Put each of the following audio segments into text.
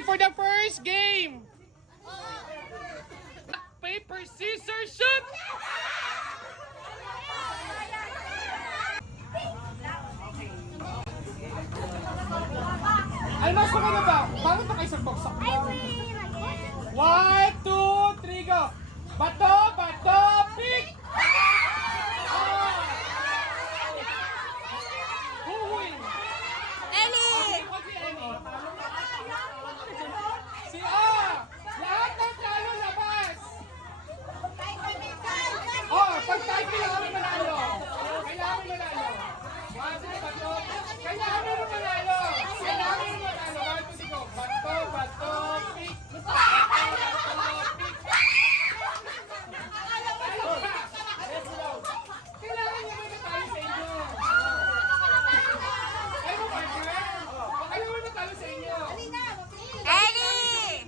ready for the first game? Paper, scissors, shoot! Ay, mas na ba? Bakit na kayo sa box up? 1, 2, 3, go! Bato, bato, pick! Who win? Ellie! Si A! Lahat ng talo labas! Oh, pag tayo kailangan manalo! Kailangan manalo! Bato! Kailangan mo manalo! Kailangan mo manalo! 1, 2, 3, go! Bato, bato, pick! Kailangan nyo muna tayo sa inyo! Ay mo, partner? Ayaw mo na tayo sa inyo! Ellie!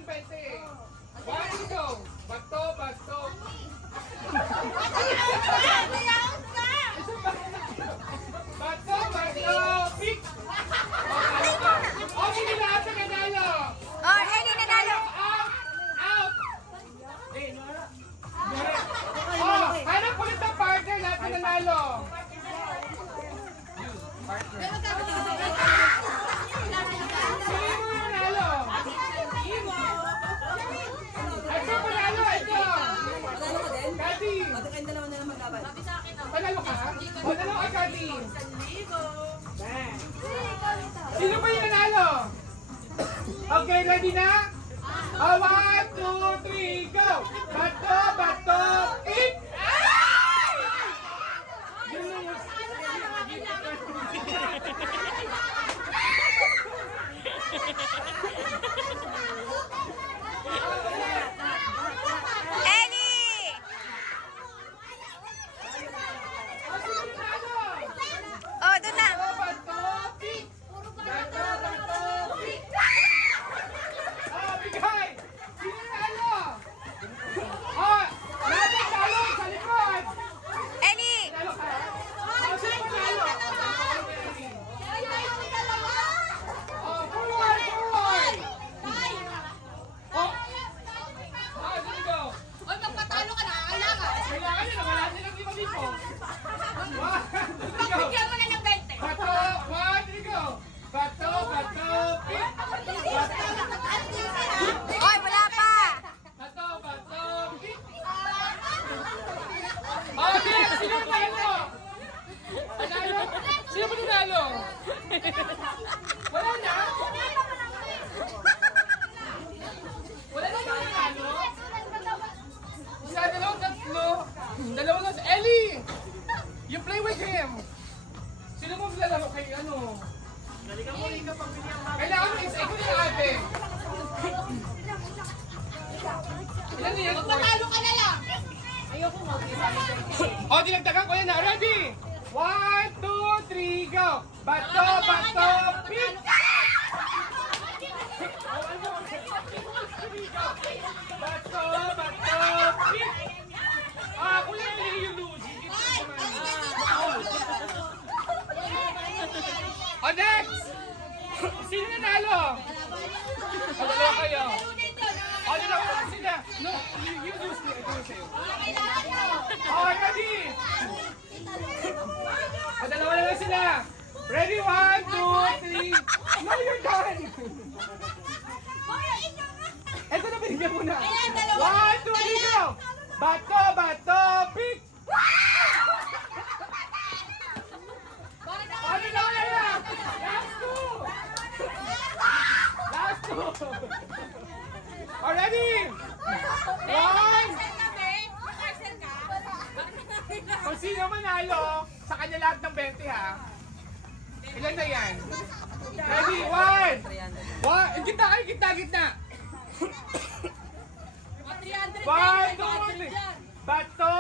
1, go! Bato, bato! Bato, bato, pick! O, sige lahat sa nanalo! Oh, Ellie nanalo! Out! Out! Oh, hanap ulit ang partner lahat na nanalo! Sino mo nanalo? Ito, panalo! Ito! Kati! Panalo ka? Panalo ka, Kati! Sino ba yung nanalo? Okay, ready na? 1, 2, 3, go! Bato, bato, pick! Ellie! Oh, doon na! Bato, pick! Bato, bato, pick! Bigay! Sino nanalo? Lahat ng talo sa likod! Ellie! Nanalo ka? Sino nanalo? Forward! Forward! Sige, go! Oy, magpatalo ka na! Kailangan! Kailangan nyo na, wala silang lipa-lipo. 1, 2, go! Bigyan mo na ng 20! Bato, 1, 2, go! Bato, bato, pick! Oy, wala pa! Bato, bato, pick! Okay, sino nanalo? Nanalo? Sino ba nanalo? Wala na? Wala na yung nanalo? Isa, dalawang tatlo. Dalawang tatlo. Ellie! You play with him! Sino mo lalaro kay ano? Kailangan mo isa. Ikaw yung ate. Ilan niya? Magpatalo ka na lang! O, dinagdagan ko yan na. Ready? 1, 2, 3, go! Bato, bato, pick! Bato, bato, pick! Kuya Eli yung losing. O, next! Sino nanalo? O, dalawa kayo. O, dalawa lang sila. No, you lose me. Ito yung sa'yo. O, ready? O, dalawa lang sila. Ready? 1, 2, 3. No, you're done. Ito na, binigyan mo na. 1, 2, 3, go! Bato, bato, pick! Ano na lang? Last two! Last two! Already? 1! Kung sino manalo, sa kanya lahat ng 20 ha. Ilan na yan? Ready? 1! Gitna kayo, gitna! 1, 2, 3! Bato!